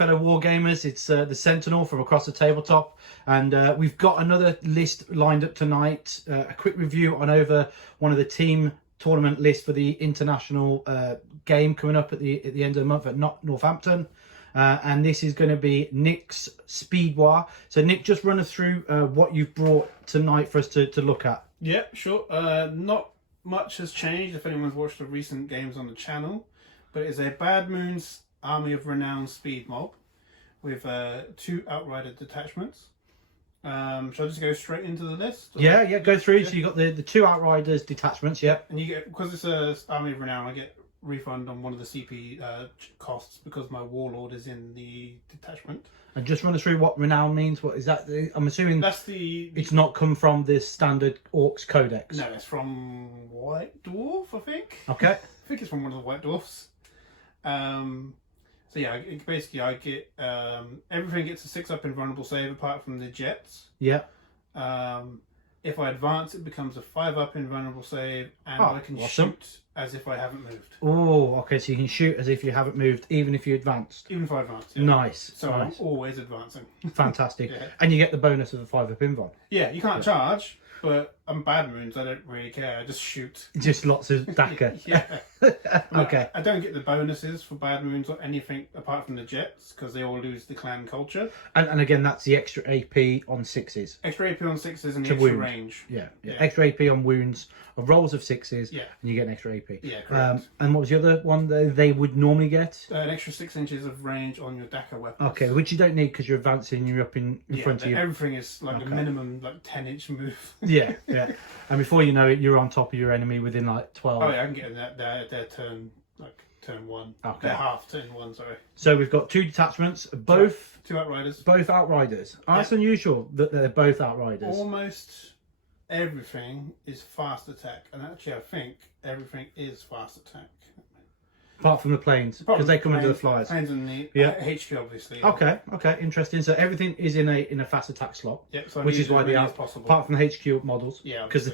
fellow wargamers. It's the Sentinel from across the tabletop, and we've got another list lined up tonight. A quick review on over one of the team tournament lists for the international game coming up at the end of the month at Northampton. And this is going to be Nick's Speed War. So Nick, just run us through what you've brought tonight for us to look at. Yeah, sure. Not much has changed if anyone's watched the recent games on the channel, but it's a Bad Moon's Army of Renown speed mob with 2 Outriders detachments. Shall I just go straight into the list? Or? Yeah, go through. Yeah. So you got the 2 Outriders detachments, yeah. And you get, because it's a Army of Renown, I get refund on one of the CP costs because my warlord is in the detachment. And just run us through what renown means. What is that? I'm assuming that's it's not come from the standard Orks codex. No, it's from White Dwarf, I think. Okay. I think it's from one of the White Dwarfs. So yeah, basically I get everything gets a 6-up invulnerable save apart from the jets. Yeah. If I advance, it becomes a 5-up invulnerable save, and I can shoot as if I haven't moved. Oh, okay. So you can shoot as if you haven't moved, even if you advanced. Even if I advanced. Yeah. Nice. So nice. I'm always advancing. Fantastic. Yeah. And you get the bonus of the 5-up invul. Yeah, you can't charge, but on Bad Moons, I don't really care. I just shoot. Just lots of DACA. Yeah. Okay. I don't get the bonuses for Bad Moons or anything apart from the jets because they all lose the clan culture. And again, that's the extra AP on 6s. Extra AP on 6s and the extra range. Yeah. Extra AP on wounds, of rolls of 6s, yeah, and you get an extra AP. Yeah, correct. And what was the other one that they would normally get? An extra 6 inches of range on your DACA weapons. Okay, which you don't need because you're advancing and you're up in front of you. Everything is like a minimum 10-inch move. Yeah. And before you know it, you're on top of your enemy within like 12. Oh yeah, I can get in their turn, turn 1. Okay. Their half turn 1, sorry. So we've got 2 detachments, both 2 Outriders. Both Outriders. Oh, that's unusual that they're both Outriders. Almost everything is fast attack, and actually I think everything is fast attack. Apart from the planes, because they come into the flyers. Planes and the HQ, obviously. Okay, interesting. So everything is in a fast attack slot. Yep, so which is why they are possible. Apart from the HQ models. Yeah, because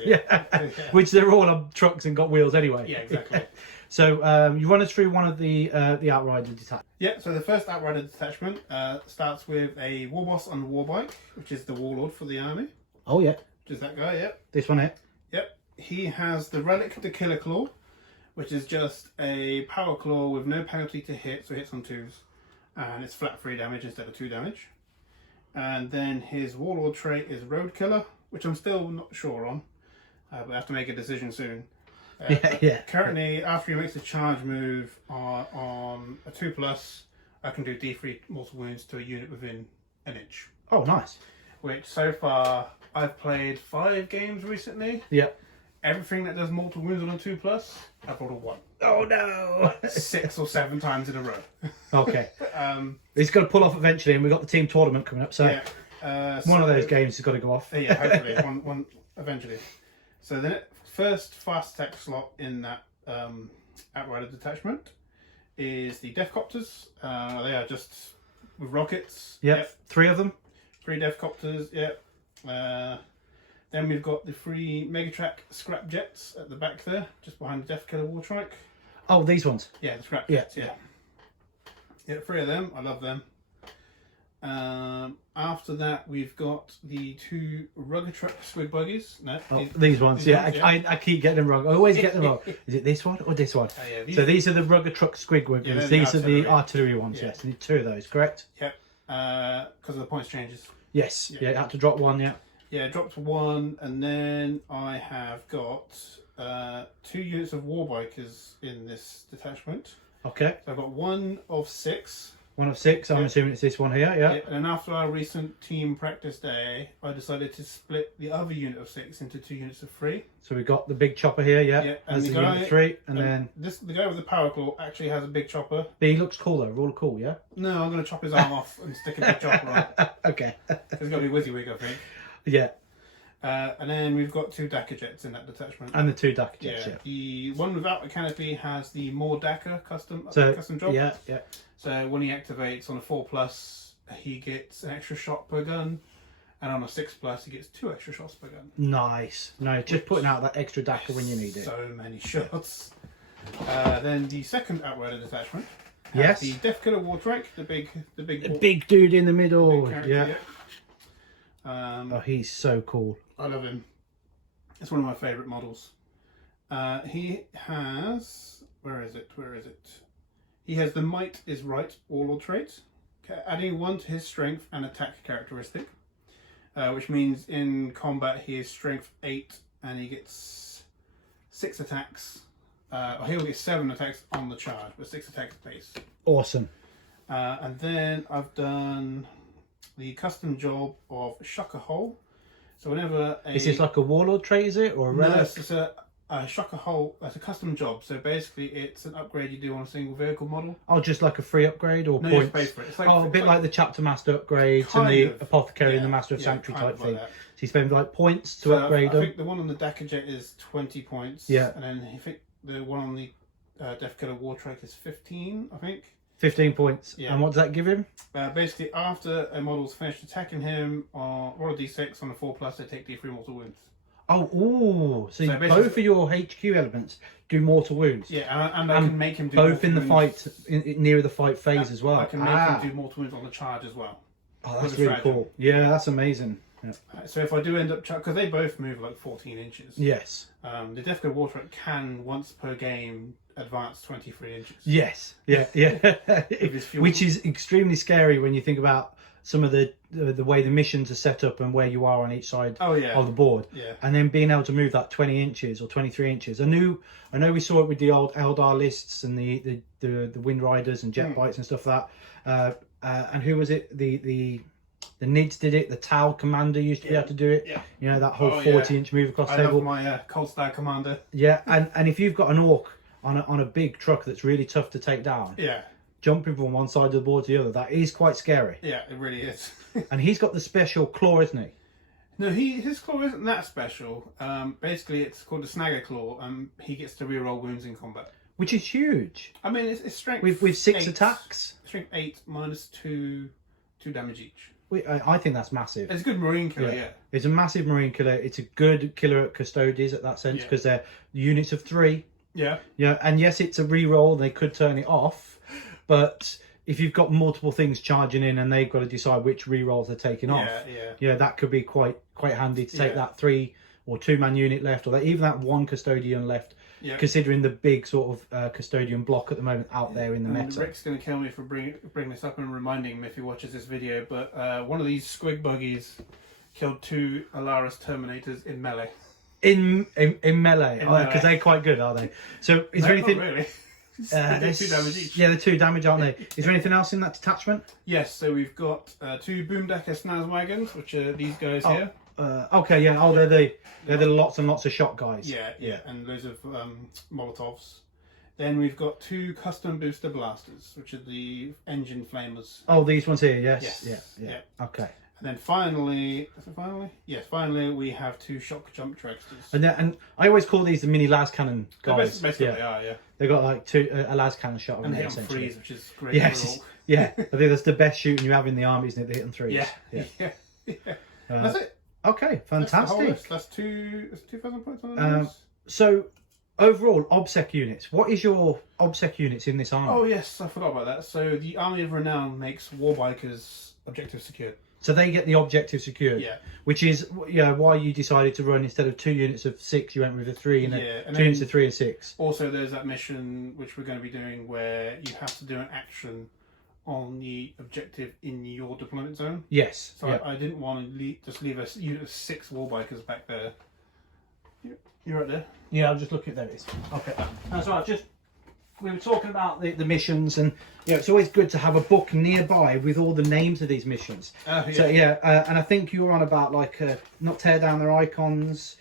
which they're all on trucks and got wheels anyway. Yeah, exactly. So you run us through one of the Outrider detachments. Yeah, so the first Outrider detachment starts with a Warboss on the Warbike, which is the warlord for the army. Oh yeah. Which is that guy, yep. This one here. Yep. He has the Relic, the Killer Claw, which is just a power claw with no penalty to hit, so it hits on 2s. And it's flat 3 damage instead of 2 damage. And then his warlord trait is Road Killer, which I'm still not sure on. But I have to make a decision soon. Currently, after he makes a charge move on a 2+, I can do D3 mortal wounds to a unit within an inch. Oh, nice. Which so far, I've played 5 games recently. Yep. Everything that does mortal wounds on a 2+, I've rolled a 1. Oh no! 6 or 7 times in a row. Okay. He's got to pull off eventually, and we've got the team tournament coming up, so one of those games has got to go off. Yeah, hopefully, one eventually. So the first fast attack slot in that Outrider detachment is the Copters. They are just with rockets. Yep. 3 of them. 3 Copters. Yep. Then we've got the 3 Megatrak scrap jets at the back there, just behind the Death Killer Wartrike. Oh, these ones? Yeah, the scrap jets, yeah. 3 of them. I love them. After that, we've got the 2 Rugged Truck Squid Buggies. No, these ones, I keep getting them wrong. I always get them wrong. Is it this one or this one? So these are the Rugged Truck Squid Buggies. Yeah, these are the artillery ones, yes. 2 of those, correct? Yep. Because of the points changes. Yes, I had to drop 1, Yeah, dropped 1, and then I have got 2 units of Warbikers in this detachment. Okay. So I've got 1 of 6. 1 of 6, I'm assuming it's this one here, And then after our recent team practice day, I decided to split the other unit of 6 into 2 units of 3. So we've got the big chopper here, and the unit of 3, and then... the guy with the power claw actually has a big chopper. But he looks cool though, all cool, yeah? No, I'm going to chop his arm off and stick a big chopper on. Okay. It's got to be WYSIWYG, I think. Yeah. And then we've got 2 DACA jets in that detachment. And the 2 DACA jets, The one without a canopy has the more DACA custom job. Yeah. So when he activates on a 4+, he gets an extra shot per gun. And on a 6+, he gets 2 extra shots per gun. Nice. No, just putting out that extra DACA when you need it. So many shots. Then the second Outrider detachment Yes. The Death Killer Wartrike, the big dude in the middle. big character, Yeah. yeah. Oh, he's so cool. I love him. It's one of my favourite models. He has... Where is it? He has the Might is Right Warlord trait, adding 1 to his strength and attack characteristic, which means in combat he is strength 8 and he gets 6 attacks. He'll get 7 attacks on the charge, but 6 attacks base. Awesome. And then I've done the custom job of Shocker Hole. So whenever Is this like a warlord trait, is it? Or a relic? No, it's a Shocker Hole. It's a custom job. So basically it's an upgrade you do on a single vehicle model. Oh, just like a free upgrade or No, you points? have to pay for it. It's like, a bit like the Chapter Master upgrades and the Apothecary and the Master of Sanctuary type thing. So you spend like points to upgrade them. I think the one on the Dakajet is 20 points. Yeah. And then I think the one on the Death Killer Wartrike is 15, I think. 15 points. Yeah. And what does that give him? Basically, after a model's finished attacking him, roll a d6 on a 4+, they take d3 mortal wounds. Oh, ooh. So both of your HQ elements do mortal wounds. Yeah, and I can make him do both in the wounds. fight, near the fight phase as well. I can make him do mortal wounds on the charge as well. Oh, that's really cool. Yeah, that's amazing. Yeah. So if I do end up, because they both move like 14 inches. Yes. The Death Killer Wartrike can once per game advance 23 inches. Yes. Yeah. Yeah. Which is extremely scary when you think about some of the way the missions are set up and where you are on each side of the board. Yeah. And then being able to move that 20 inches or 23 inches. I know we saw it with the old Eldar lists and the Wind Riders and Jet Bites and stuff like that. And who was it? The Nids did it. The Tau Commander used to be able to do it. Yeah. You know, that whole 40-inch move across the table. I love my Cold Star Commander. Yeah, and if you've got an Ork on a big truck that's really tough to take down, yeah, jumping from one side of the board to the other, that is quite scary. Yeah, it really is. And he's got the special claw, isn't he? No, his claw isn't that special. Basically, it's called the Snagger Claw, and he gets to reroll wounds in combat. Which is huge. I mean, it's strength with 6 8, attacks. Strength 8 minus 2 damage each. I think that's massive. It's a good marine killer, yeah. It's a massive marine killer. It's a good killer at Custodies at that sense because they're units of 3. Yeah. Yeah, and yes, it's a reroll. They could turn it off, but if you've got multiple things charging in and they've got to decide which rerolls they're taking off, that could be quite handy to take that 3 or 2-man unit left, or even that 1 custodian left. Yeah. Considering the big sort of custodian block at the moment out there in the meta. Rick's going to kill me for bringing this up and reminding him if he watches this video, but one of these squig buggies killed 2 Alaris Terminators in melee. In melee, because they're quite good, are they? So is there anything? Not really. They do 2 damage each. Yeah, they're 2 damage, aren't they? Is there anything else in that detachment? Yes, so we've got 2 Boomdecker Snaz Wagons, which are these guys here. Okay, yeah. Oh, they're the lots and lots of shot guys. Yeah, and loads of Molotovs. Then we've got 2 custom booster blasters, which are the engine flamers. Oh, these ones here, yes. Yeah. Okay. And then finally, finally we have 2 shock jump tracksters. And I always call these the mini las cannon guys. Basically they are, yeah. They got like a las cannon shot. And they hit on 3s, which is great. Yes, yeah. I think that's the best shooting you have in the army, isn't it? They hit on 3s. Yeah. That's it. Okay, fantastic. That's 2,000 points on the list. So, overall, OBSEC units. What is your OBSEC units in this army? Oh, yes, I forgot about that. So, the Army of Renown makes Warbikers objective secured. So, they get the objective secured? Yeah. Which is why you decided to run, instead of 2 units of 6, you went with a 3 and 2 units of 3 and 6. Also, there's that mission, which we're going to be doing, where you have to do an action on the objective in your deployment zone. Yes. So I didn't want to just leave a unit of 6 Warbikers back there. You're right there? Yeah, I'm just looking at those. Okay. That's right. We were talking about the missions, and it's always good to have a book nearby with all the names of these missions. So and I think you were on about not tear down their icons.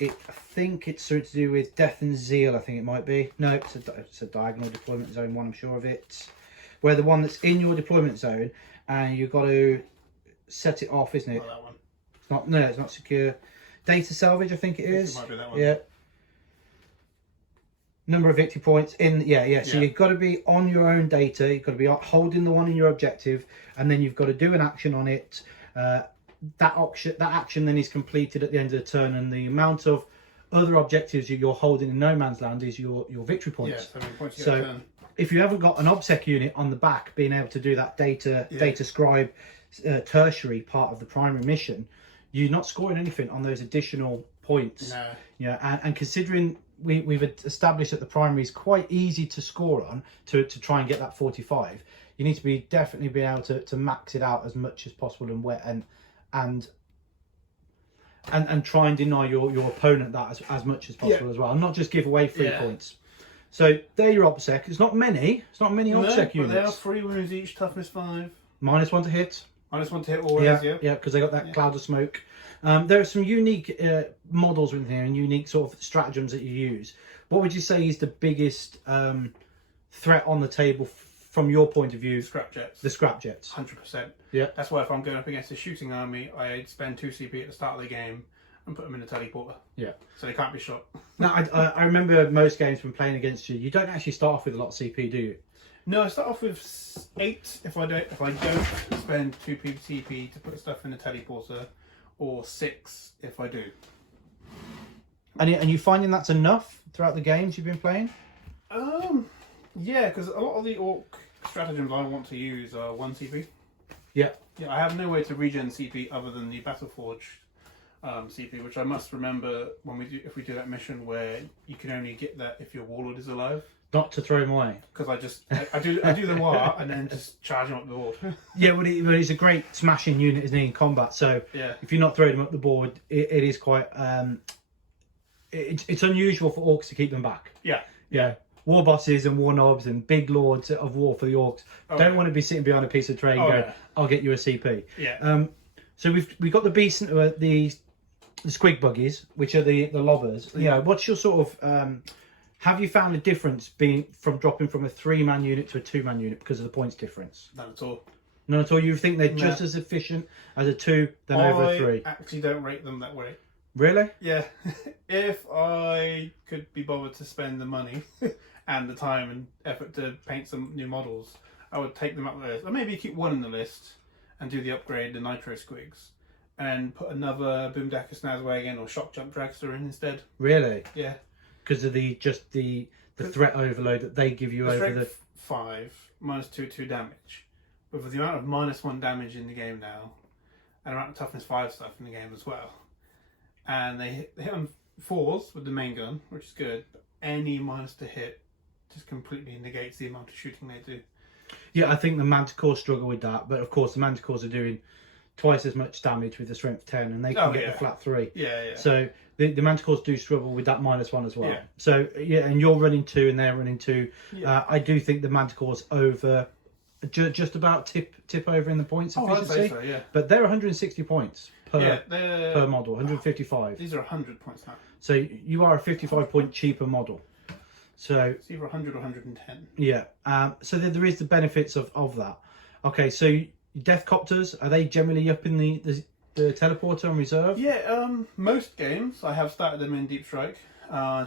I think it's something to do with Death and Zeal. I think it might be. No, it's a diagonal deployment zone one. I'm sure of it. Where the one that's in your deployment zone, and you've got to set it off, isn't it? Oh, that one. It's not. No, it's not secure. Data salvage, I think it is. It might be that one. Yeah. Number of victory points in. Yeah. So you've got to be on your own data. You've got to be holding the one in your objective, and then you've got to do an action on it. That action then is completed at the end of the turn, and the amount of other objectives you're holding in no man's land is your victory Yeah, points. so many points you So get a turn. if you haven't got an obsec unit on the back being able to do that data scribe tertiary part of the primary mission, you're not scoring anything on those additional points. No. Yeah, and considering we've established that the primary is quite easy to score on to try and get that 45, you need to definitely be able to max it out as much as possible and try and deny your opponent that as much as possible as well, and not just give away 3 points. So they're your OPSEC. It's not many OPSEC units. But they are 3 wounds each, toughness 5. -1 to hit. -1 to hit always, Yeah, because they got that cloud of smoke. There are some unique models in here and unique sort of stratagems that you use. What would you say is the biggest threat on the table from your point of view? Scrapjets. The scrapjets. 100%. Yeah. That's why if I'm going up against a shooting army, I'd spend 2 CP at the start of the game and put them in a teleporter. Yeah. So they can't be shot. Now, I remember most games when playing against you, you don't actually start off with a lot of CP, do you? No, I start off with 8 if I don't spend 2 CP to put stuff in the teleporter, or 6 if I do. And you finding that's enough throughout the games you've been playing? Yeah, because a lot of the orc stratagems I want to use are 1 CP. Yeah. Yeah, I have no way to regen CP other than the Battleforge CP, which I must remember if we do that mission where you can only get that if your warlord is alive. Not to throw him away. Because I do the war and then just charge him up the board. Yeah, well, he's a great smashing unit, isn't he, in combat? So yeah, if you're not throwing him up the board, it is quite. It's unusual for orcs to keep them back. Yeah. Yeah. War bosses and war knobs and big lords of war for the orcs don't want to be sitting behind a piece of tray and go, "I'll get you a CP." Yeah. So we've got the squig buggies, which are the lobbers. Yeah. What's your sort of have you found a difference being from dropping from a 3-man unit to a 2-man unit because of the points difference? None at all. None at all. You think they're just as efficient as a 2 than over a 3? I actually don't rate them that way. Really? Yeah. If I could be bothered to spend the money and the time and effort to paint some new models, I would take them up the list. Or maybe keep one in the list and do the upgrade, the Nitro Squigs, and put another Boomdacker Snazwagon or Shock Jump Dragster in instead. Really? Yeah. Because of the threat overload that they give you over the 5 -2 damage, but with the amount of -1 damage in the game now, and amount of toughness 5 stuff in the game as well, and they hit on 4s with the main gun, which is good. But any minus to hit just completely negates the amount of shooting they do. Yeah, I think the Manticores struggle with that, but of course the Manticores are doing twice as much damage with the strength 10, and they can get the flat 3. Yeah. So the Manticores do struggle with that -1 as well. Yeah. So yeah, and you're running 2 and they're running 2. Yeah. I do think the Manticores just about tip over in the points efficiency. I'd say so, yeah. But they're 160 points per model, 155. These are 100 points now. So you are a 55 point cheaper model. So it's either 100 or 110. Yeah. So there is the benefits of that. Okay, so Death Copters, are they generally up in the teleporter on reserve? Yeah, most games I have started them in Deep Strike,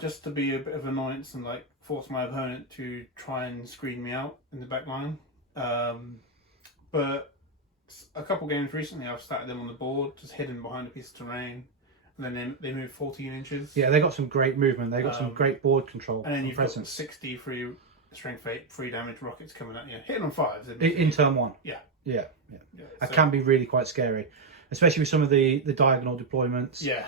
just to be a bit of annoyance and like force my opponent to try and screen me out in the back line. But a couple games recently I've started them on the board, just hidden behind a piece of terrain, and then they move 14 inches. Yeah, they got some great movement. They got some great board control. And then you've presence. got 60 free strength 8, 3 damage rockets coming at you, hitting on 5s. In turn 1. Yeah. That can be really quite scary, especially with some of the diagonal deployments. Yeah.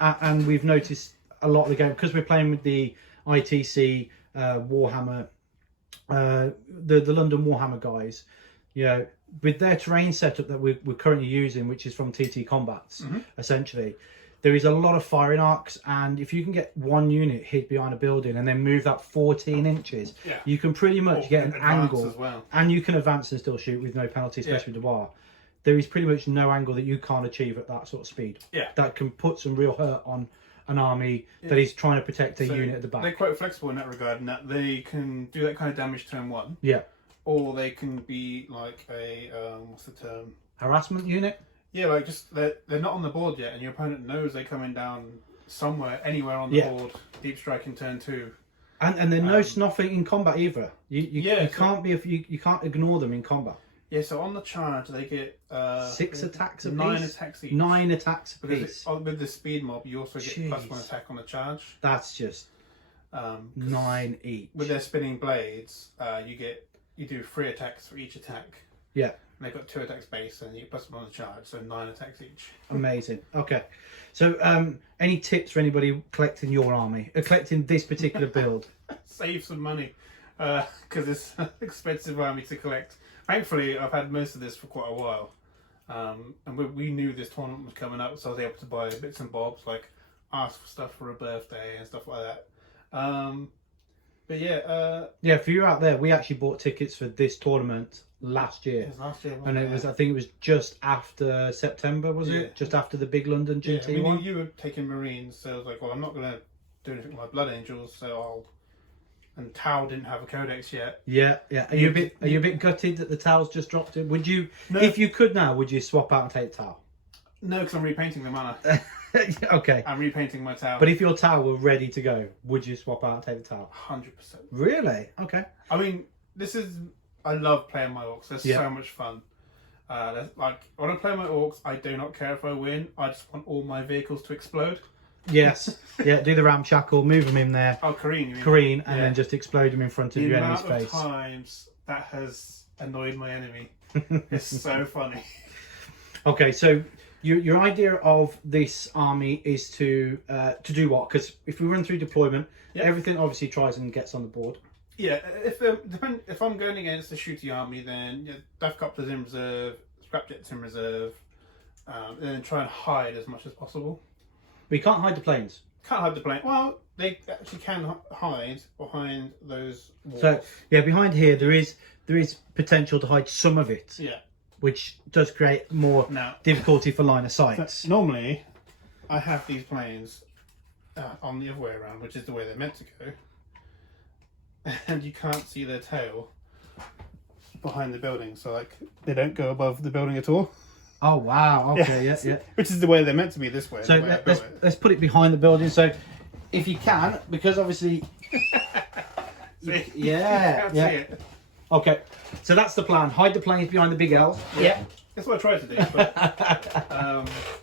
And we've noticed a lot of the game because we're playing with the ITC Warhammer, the London Warhammer guys. You know, with their terrain setup that we're currently using, which is from TT Combats, essentially. There is a lot of firing arcs, and if you can get one unit hid behind a building and then move that 14 inches, you can pretty much get an angle, as well. And you can advance and still shoot with no penalty, especially with Duar. There is pretty much no angle that you can't achieve at that sort of speed. Yeah. That can put some real hurt on an army that is trying to protect a unit at the back. They're quite flexible in that regard, in that they can do that kind of damage turn 1. Yeah. Or they can be like a, what's the term? Harassment unit? Yeah, like just they're not on the board yet, and your opponent knows they're coming down somewhere, anywhere on the board. Deep strike in turn 2, and there's no snuffing in combat either. You can't be you can't ignore them in combat. Yeah, so on the charge they get 6 attacks a piece. 9 attacks each. 9 attacks a Because piece. with the speed mob, you also get Jeez. +1 attack on the charge. That's just 9 each. With their spinning blades, you do 3 attacks for each attack. Yeah. And they've got 2 attacks base, and you get +1 on the charge, so 9 attacks each. Amazing. Okay. So, any tips for anybody collecting your army, collecting this particular build? Save some money, because it's an expensive army to collect. Thankfully, I've had most of this for quite a while, and we knew this tournament was coming up, so I was able to buy bits and bobs, like ask for stuff for a birthday and stuff like that. But yeah, for you out there, we actually bought tickets for this tournament last year. it was last year, And it was, I think it was just after September, was Yeah. it? Just after the big London yeah, GT one? you were taking Marines, so I was like, well, I'm not going to do anything with my Blood Angels, so I'll. And Tau didn't have a codex yet. Yeah. Are you a bit gutted that the Tau's just dropped it? Would you, No. if you could now, would you swap out and take Tau? No, because I'm repainting them, aren't I? Okay. I'm repainting my Tau. But if your Tau were ready to go, would you swap out and take the Tau? 100%. Really? Okay. I mean, I love playing my Orks. They're Yeah. so much fun. Like when I play my Orks, I do not care if I win. I just want all my vehicles to explode. Yes. Yeah, do the ramshackle, move them in there, Oh, Kareen, you mean? careen, and Yeah. then just explode them in front of The your enemy's amount of face. times that has annoyed my enemy is so funny. Okay, so your idea of this army is to do what? Because if we run through deployment, Yeah. everything obviously tries and gets on the board. Yeah, if I'm going against a shooty army, then Death Copters in reserve, Scrapjets in reserve, and then try and hide as much as possible. We can't hide the planes. Can't hide the plane. Well, they actually can hide behind those walls. So yeah, behind here there is potential to hide some of it, Yeah. which does create more Now, difficulty for line of sight. normally, I have these planes on the other way around, which is the way they're meant to go. And you can't see their tail behind the building, so like they don't go above the building at all. Oh wow! Okay, yeah. Which is the way they're meant to be. This way. So the way I built let's put it behind the building. So if you can, because obviously, See? yeah. Can't see it. Okay, so that's the plan. Hide the planes behind the big L's. Yeah. That's what I try to do. But,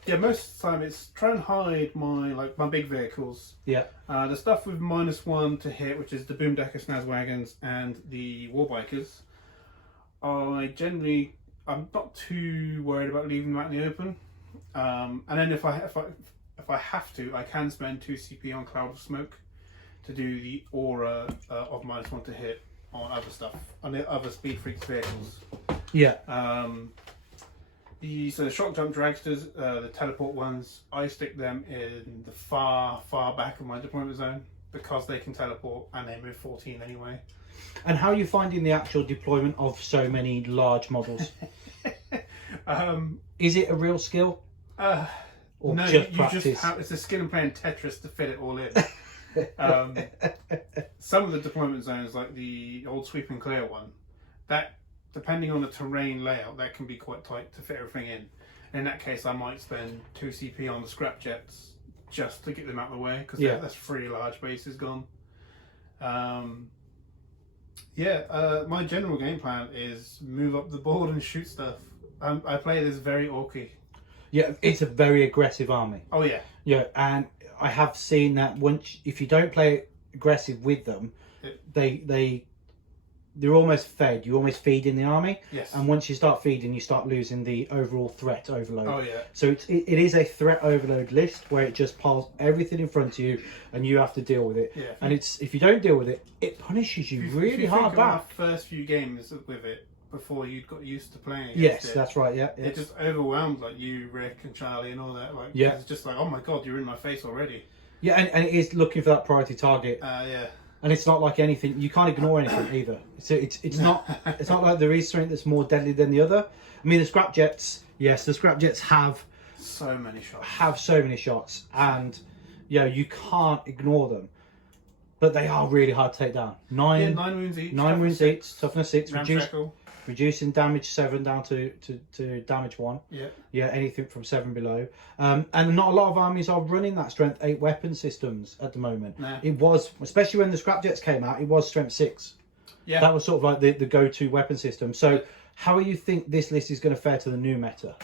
yeah, most of the time it's try and hide my big vehicles. Yeah. The stuff with -1 to hit, which is the Boomdecker Snaz Wagons and the Warbikers. I'm not too worried about leaving them out in the open. And then if I have to, I can spend 2 CP on Cloud of Smoke to do the aura of -1 to hit on other stuff, on the other Speed Freaks vehicles. Yeah. The shock jump dragsters, the teleport ones, I stick them in the far back of my deployment zone because they can teleport and they move 14 anyway. And how are you finding the actual deployment of so many large models? Is it a real skill? Or No, just you practice? just have, it's a skill in playing Tetris to fit it all in. Some of the deployment zones, like the old sweep and clear one, that depending on the terrain layout, that can be quite tight to fit everything in. In that case, I might spend 2 CP on the Scrapjets just to get them out of the way because that's 3 large bases gone. My general game plan is move up the board and shoot stuff. I play this very orky. Yeah, it's a very aggressive army. Oh yeah. Yeah, and I have seen that if you don't play aggressive with them, they're almost fed. You almost feed in the army. Yes. And once you start feeding, you start losing the overall threat overload. Oh yeah. So it is a threat overload list where it just piles everything in front of you, and you have to deal with it. Yeah. And if you don't deal with it, it punishes you really hard think back. of our first few games with it before you got used to playing against Yes, it. that's right. Yeah. It just overwhelmed like you, Rick, and Charlie, and all that. Like, Yeah. It's just like, oh my god, you're in my face already. Yeah, and it is looking for that priority target. Yeah. And it's not like anything. You can't ignore anything either. It's not like there is something that's more deadly than the other. I mean, the Scrapjets. Yes, the Scrapjets have So many shots. so many shots, and you can't ignore them. But they are really hard to take down. 9 wounds each. 9 wounds each, toughness 6, Ramshackle. reducing damage 7 down to damage 1. Yeah. Yeah, anything from 7 below. And not a lot of armies are running that strength 8 weapon systems at the moment. No. It was, especially when the Scrapjets came out, it was strength 6. Yeah. That was sort of like the go-to weapon system. So How do you think this list is going to fare to the new meta?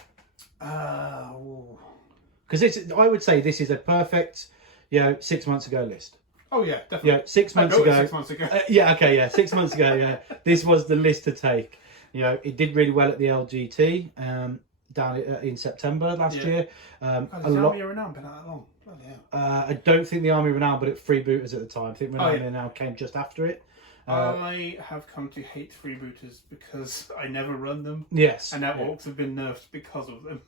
Because I would say this is a perfect, 6 months ago list. Oh yeah, definitely. Yeah, 6 months ago. 6 months ago. 6 months ago. Yeah, this was the list to take. It did really well at the LGT down in September last year. The Army Renown been out that long. Bloody hell. I don't think the Army Renown, but at Freebooters at the time. I think Renown Renown came just after it. I have come to hate freebooters because I never run them. Yes. And now Orks have been nerfed because of them.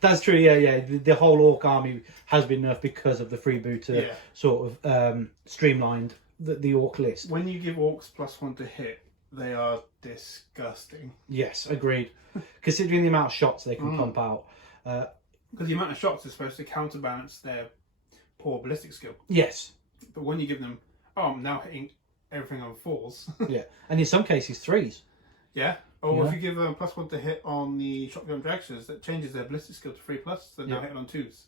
That's true. Yeah. The whole Ork army has been nerfed because of the freebooter sort of streamlined the Ork list. When you give Orks +1 to hit, they are disgusting. Yes, agreed. Considering the amount of shots they can pump out. Because the amount of shots is supposed to counterbalance their poor ballistic skill. Yes. But when you give them, I'm now hitting everything on 4s. Yeah, and in some cases 3s. Yeah. Or if you give them +1 to hit on the shotgun dragsters, that changes their ballistic skill to 3+. They're now hitting on 2s.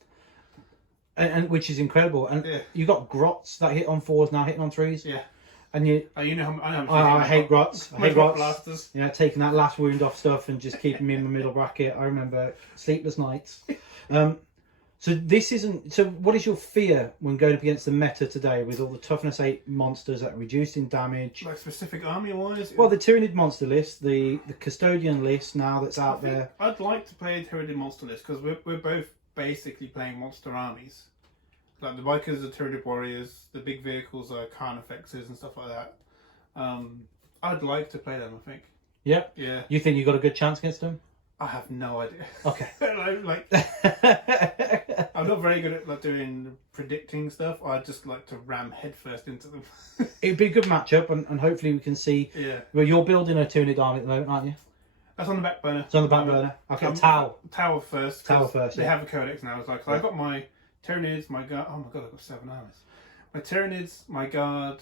And which is incredible. And you got grots that hit on 4s now hitting on 3s. Yeah. And you know, I hate grots. I hate grots. Blasters. Taking that last wound off stuff and just keeping me in the middle bracket. I remember sleepless nights. So this isn't. So what is your fear when going up against the meta today with all the toughness 8 monsters that are reduced in damage? Like specific army wise? Well, the Tyranid monster list, the custodian list now that's out there. I'd like to play a Tyranid monster list because we're both basically playing monster armies. Like the bikers are Tyranid warriors, the big vehicles are Carnifexes and stuff like that. I'd like to play them, I think. Yeah? Yeah. You think you got a good chance against them? I have no idea. Okay. I'm not very good at doing predicting stuff. I just like to ram headfirst into them. It'd be a good matchup, and hopefully we can see. Yeah. Well, you're building a Tyranid army at the moment, aren't you? That's on the back burner. It's on the back burner. Okay, Tower first. Tower first. They have a codex now. It's like I've got my Tyranids, my guard. Oh my god, I've got 7 armies. My Tyranids, my guard,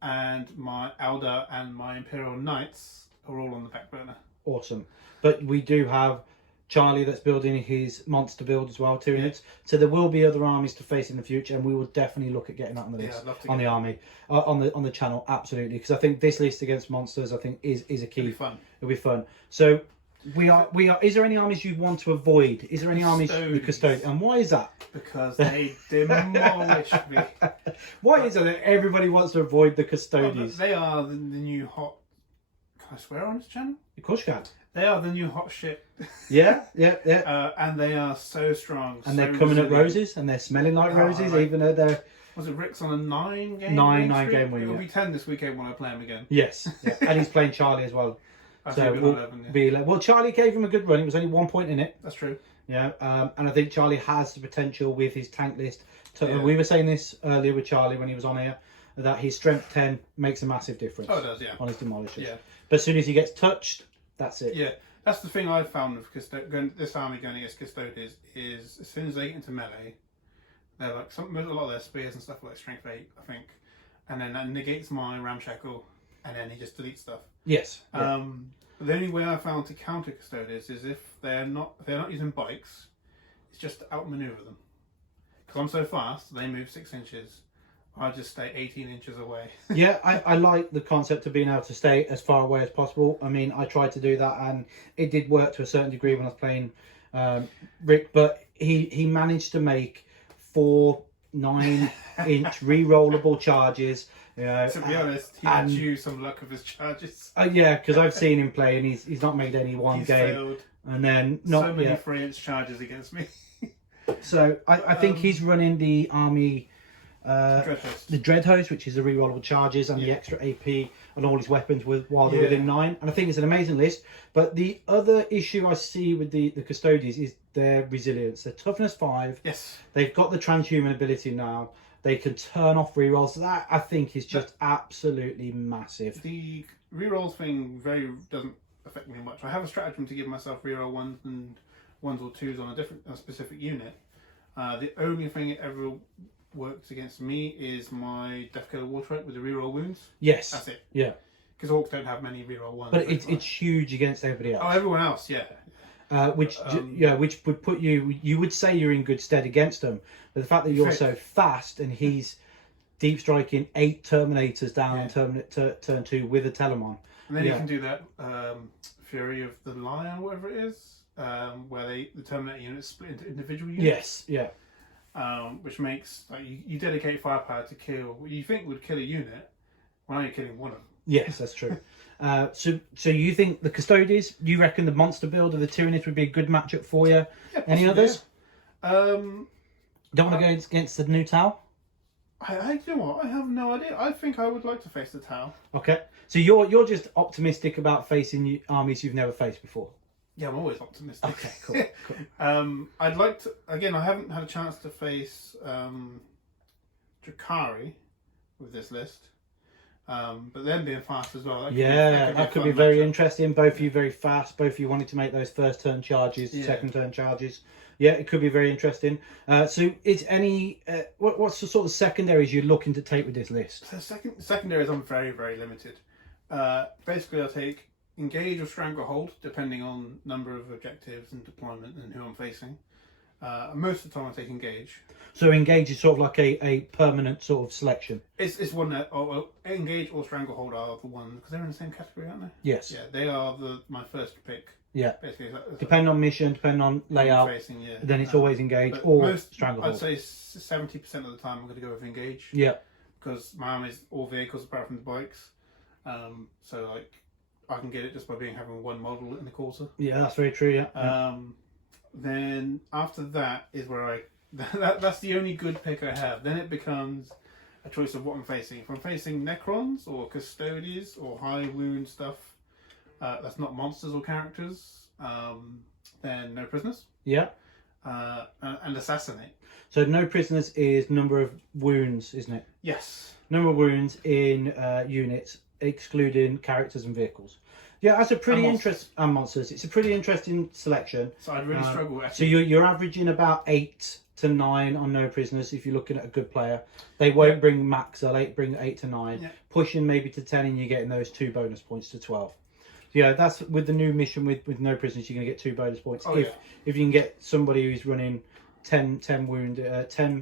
and my Eldar and my Imperial Knights are all on the back burner. Awesome. But we do have Charlie that's building his monster build as well, Tyranids. So there will be other armies to face in the future, and we will definitely look at getting that on the list, I'd love to on the army, on the channel, absolutely. Because I think this list against monsters, I think is a key. It'll be fun. It'll be fun. So we are. Is there any armies you want to avoid? Is there any armies the custodian? And why is that? Because they demolish me. Why is it that everybody wants to avoid the custodians? Well, they are the new hot. Can I swear on this channel? Of course you can. They are the new hot shit. Yeah. And they are so strong. And they're coming at roses, and they're smelling like roses, even though they're. Was it Rick's on a 9-game? 9-game win. It'll be 10 this weekend when I play him again. Yes, and he's playing Charlie as well. So well, Charlie gave him a good run. It was only 1 point in it. That's true. Yeah, and I think Charlie has the potential with his tank list. We were saying this earlier with Charlie when he was on here, that his strength 10 makes a massive difference. Oh, it does, yeah. On his demolishers. Yeah. But as soon as he gets touched, that's it. Yeah, that's the thing I've found with this army going against Custodians is as soon as they get into melee, they're like a lot of their spears and stuff like strength 8, I think, and then that negates my ramshackle, and then he just deletes stuff. Yes. The only way I found to counter Custodians is if they're not using bikes, it's just to outmaneuver them. Because I'm so fast, they move 6 inches. I just stay 18 inches away. Yeah, I like the concept of being able to stay as far away as possible. I mean, I tried to do that, and it did work to a certain degree when I was playing Rick, but he managed to make 4 9-inch re-rollable charges. To be honest, he had you some luck with his charges. Yeah, because I've seen him play, and he's not made any game. Failed. And then not so many 3-inch charges against me. So I think he's running the army. The Dreadhost, which is the re-rollable charges and the extra AP and all his weapons while they're within 9, and I think it's an amazing list. But the other issue I see with the Custodians is their resilience. Their toughness 5. Yes. They've got the transhuman ability now. They can turn off re-rolls. That I think is just absolutely massive. The re-rolls thing doesn't affect me much. I have a stratagem to give myself re-roll 1s and 1s or 2s on a specific unit. The only thing it ever works against me is my Deathkiller Wartrike with the reroll wounds. Yes. That's it. Yeah. Because Orks don't have many reroll ones. But it's huge against everybody else. Oh, everyone else, yeah. Which would put you would say you're in good stead against them. But the fact that you're so fast and he's deep striking 8 Terminators down on turn 2 with a Telemon. And then you can do that Fury of the Lion, whatever it is, where the Terminator units split into individual units. Yes, yeah. Which makes like you dedicate firepower to kill what you think would kill a unit, when you're killing one of them. Yes, that's true. So you think the Custodies? You reckon the monster build of the Tyranids would be a good matchup for you? Yeah, Any others? Don't Don't want to go against the new Tau? I you know what? I have no idea. I think I would like to face the Tau. Okay. So you're just optimistic about facing armies you've never faced before? Yeah, I'm always optimistic. Okay, cool. I'd like to. Again, I haven't had a chance to face Drakari with this list, but them being fast as well. That could be very interesting. Both of you very fast. Both of you wanting to make those first turn charges, second turn charges. Yeah, it could be very interesting. So, is any what's the sort of secondaries you're looking to take with this list? So secondaries, I'm very, very limited. Basically, I'll take Engage or Stranglehold, depending on number of objectives and deployment and who I'm facing. Most of the time I take Engage. So Engage is sort of like a permanent sort of selection? It's one that, Engage or Stranglehold are the ones, because they're in the same category, aren't they? Yes. Yeah, they are my first pick. Yeah. Basically. Depending on mission, depending on layout, facing, then it's always Engage or Stranglehold. I'd say 70% of the time I'm going to go with Engage. Yeah. Because my army is all vehicles apart from the bikes. So, like, I can get it just by having one model in the quarter. Yeah, that's very true. Yeah. Then after that is where that's the only good pick I have. Then it becomes a choice of what I'm facing. If I'm facing Necrons or Custodies or high wound stuff, that's not monsters or characters. Then no prisoners. Yeah. And assassinate. So no prisoners is number of wounds, isn't it? Yes. Number of wounds in units, excluding characters and vehicles. Yeah, that's a pretty interesting... And monsters. It's a pretty interesting selection. So I'd really struggle. So you're averaging about 8 to 9 on no prisoners if you're looking at a good player. They won't bring max, they'll bring 8 to 9. Yeah. Pushing maybe to 10 and you're getting those 2 bonus points to 12. Yeah, that's with the new mission with no prisoners, you're going to get 2 bonus points. If you can get somebody who's running 10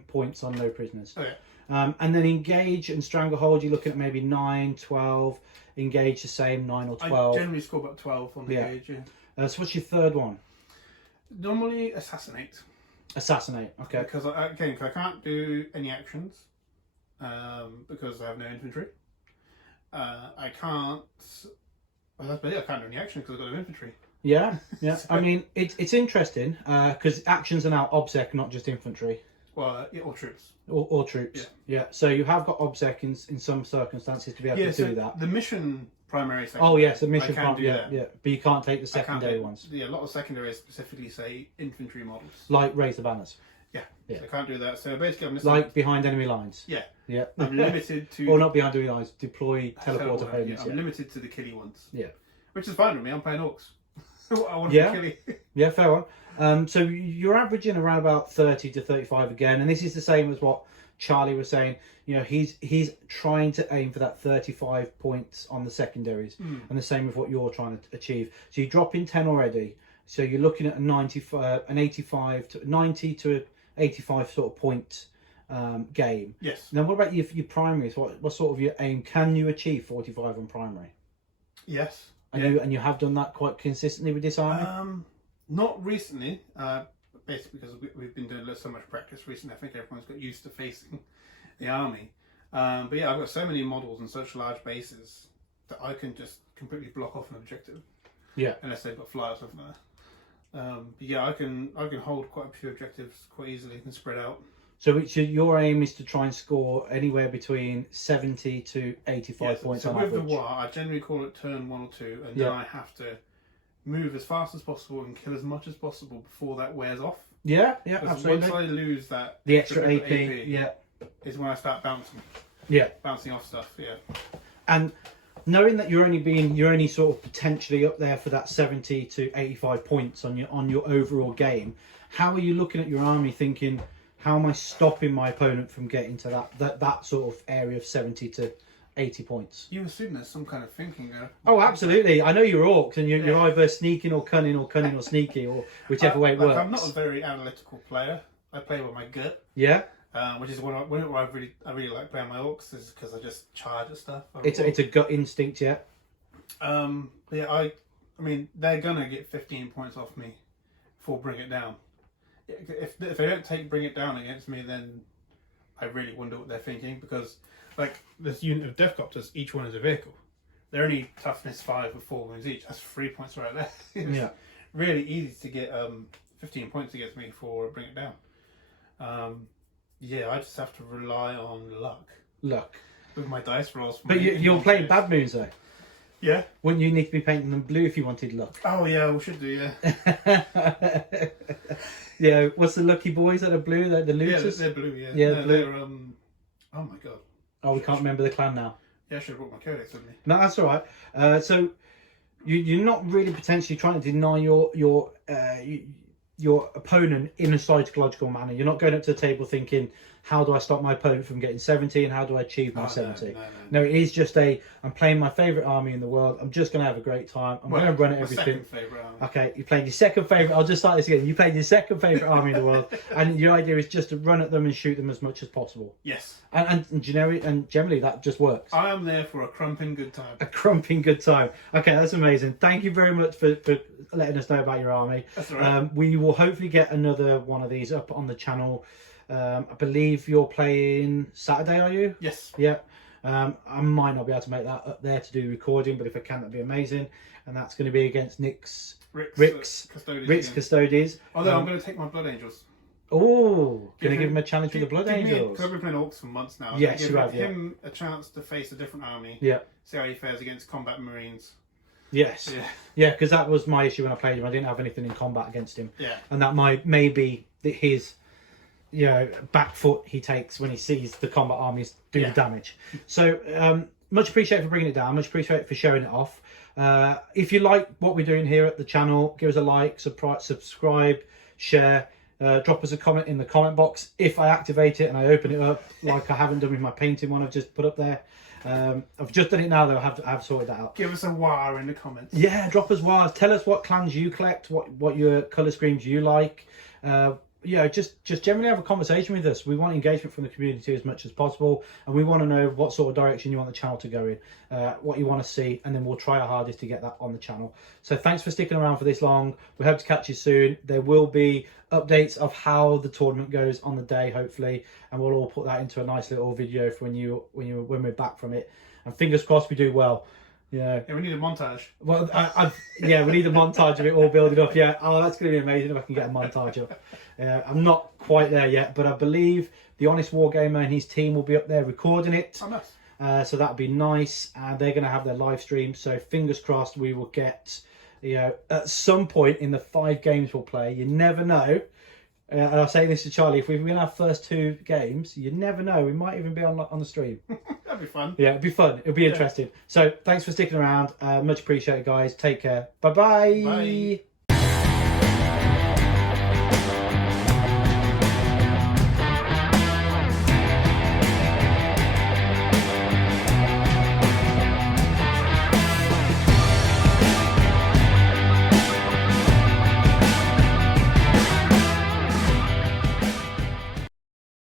points on no prisoners. Oh, yeah. And then Engage and Stranglehold, you're looking at maybe 9, 12. Engage the same, 9 or 12. I generally score about 12 on Engage. Yeah. So what's your third one? Normally Assassinate. Assassinate, okay. Because I can't do any actions because I have no infantry. I can't do any actions because I've got no infantry. Yeah. So, I mean, it's interesting because actions are now OBSEC, not just infantry. Well, or troops. Or troops. Yeah. So you have got OBSEC in some circumstances to be able to do that. The mission primary section. Oh yes, the mission primary. Yeah. But you can't take the secondary ones. Yeah, a lot of secondaries specifically say infantry models. Like Raise the Banners. Yeah. So I can't do that. So basically, I'm missing. Like behind enemy lines. Yeah. I'm limited to. Or not behind enemy lines. Deploy teleport opponents. I'm limited to the killy ones. Yeah. Which is fine with me. I'm playing Orks. I want to be killy. Yeah, fair one. So you're averaging around about 30 to 35 again, and this is the same as what Charlie was saying. You know, he's trying to aim for that 35 points on the secondaries, and the same with what you're trying to achieve. So you're dropping 10 already. So you're looking at an 85 to 90 to 85 sort of point game. Yes. Now, what about your primaries? What sort of your aim? Can you achieve 45 on primary? Yes. And you have done that quite consistently with this army? Not recently, basically because we've been doing so much practice recently. I think everyone's got used to facing the army. But yeah, I've got so many models and such large bases that I can just completely block off an objective. Yeah. Unless they've got fly or something there. But yeah, I can hold quite a few objectives quite easily and spread out. So your aim is to try and score anywhere between 70 to 85 points on average? So with the war, I generally call it turn 1 or 2, and then I have to move as fast as possible and kill as much as possible before that wears off. Yeah, absolutely. Once I lose that, the extra AP, is when I start bouncing. Yeah, bouncing off stuff. Yeah, and knowing that you're only sort of potentially up there for that 70 to 85 points on your overall game, how are you looking at your army thinking, how am I stopping my opponent from getting to that sort of area of 70 to 80 points? You assume there's some kind of thinking there. Oh, absolutely. I know you're Orcs, and you're either sneaking or cunning or sneaky, or whichever way it works. I'm not a very analytical player. I play with my gut. Yeah. Which is when I really like playing my Orcs, is because I just charge at stuff. It's a gut instinct, yeah. Yeah, I mean, they're gonna get 15 points off me for Bring It Down. If they don't take Bring It Down against me, then I really wonder what they're thinking, because like this unit of Death Copters, each one is a vehicle. They're only toughness 5 with 4 wounds each. That's 3 points right there. It's Yeah. really easy to get 15 points against me for Bring It Down. Yeah, I just have to rely on luck Look. with my dice rolls. For But my you're playing inbox. Bad Moons though. Yeah. Wouldn't you need to be painting them blue if you wanted luck? Oh yeah, we should do. Yeah. Yeah, what's the lucky boys that are blue? They're the Yeah, looters? they're blue. Yeah. Yeah, No, blue. they're oh my god. Oh, we can't remember the clan now. Yeah, I should have brought my codex with me. No, that's all right. So you're not really potentially trying to deny your opponent in a psychological manner. You're not going up to the table thinking, how do I stop my opponent from getting 70 and how do I achieve my 70? No, it is just I'm playing my favourite army in the world. I'm just going to have a great time. I'm going to run at everything. Second favourite army. Okay, you played your second favourite. I'll just start this again. You played your second favourite army in the world, and your idea is just to run at them and shoot them as much as possible. Yes. And generally that just works. I am there for a crumping good time. A crumping good time. Okay, that's amazing. Thank you very much for letting us know about your army. That's all right. We will hopefully get another one of these up on the channel. I believe you're playing Saturday, are you? Yes. Yeah. I might not be able to make that up there to do recording, but if I can, that'd be amazing. And that's going to be against Rick's Custodies. Although I'm going to take my Blood Angels. Oh, going to give him a challenge with the Blood Angels. Because I've been playing Orks for months now. Yes, give you have, him a chance to face a different army. Yeah. See how he fares against combat Marines. Yes. Yeah. Yeah, because that was my issue when I played him. I didn't have anything in combat against him. Yeah. And that may be his back foot he takes when he sees the combat armies do the damage. So much appreciated for bringing it down. Much appreciated for showing it off. If you like what we're doing here at the channel, give us a like, subscribe, share. Drop us a comment in the comment box if I activate it and I open it up, like I haven't done with my painting one I've just put up there. I've just done it now though. I have sorted that out. Give us a wah in the comments. Yeah, drop us wires. Tell us what clans you collect, what your colour schemes you like. Just generally have a conversation with us. We want engagement from the community as much as possible, and we want to know what sort of direction you want the channel to go in, what you want to see, and then we'll try our hardest to get that on the channel. So thanks for sticking around for this long. We hope to catch you soon. There will be updates of how the tournament goes on the day, hopefully, and we'll all put that into a nice little video for when we're back from it. And fingers crossed we do well. Yeah, we need a montage. Well, we need a montage of it all building up. Yeah, oh, that's going to be amazing if I can get a montage up. I'm not quite there yet, but I believe the Honest Wargamer and his team will be up there recording it. Oh, nice. So that'd be nice, and they're going to have their live stream. So fingers crossed we will get, at some point in the 5 games we'll play. You never know. And I'll say this to Charlie: if we win our first 2 games, you never know. We might even be on the stream. That'd be fun. Yeah, it'd be fun. It'll be interesting. So thanks for sticking around. Much appreciated, guys. Take care. Bye-bye. Bye.